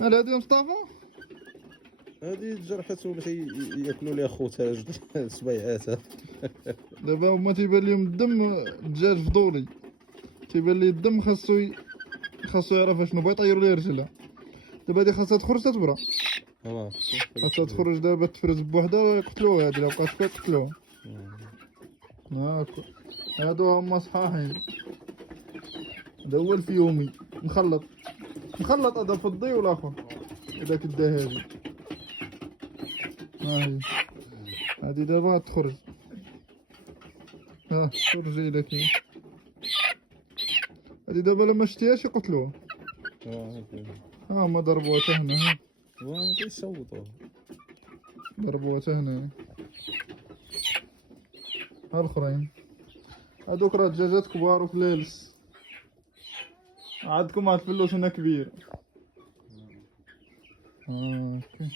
هل هادي مصطفى؟ هادي تجرحت باش ياكلوا ليها خوتها جوج السبيعات. دابا هما تيبان ليهم الدم دجاج فضولي، تيبان لي الدم خاصو يعرف اشنو بغا يطيروا ليه رجلها. دابا هادي خاصها تخرج تتبرا، خاصها تخرج دابا تفرز بوحدها ويقتلوها. هادي لو بقات فيها يقتلوها. هاكا هادو هما صحاحين. هذا هو الفيومي مخلط هذا فضي والاخر هذاك الذهبي. ها هادي دابا تخرج. ها خرجي لك هادي دابا لما شتيهاش يقتلوها. ها هما ضربوها حتى هنا. ها كيصوتوا ضربوها حتى هنا. ها الاخرين هادوك راه دجاجات كبار وفلالس. عندكم واحد الفلوس هنا كبير. هاكا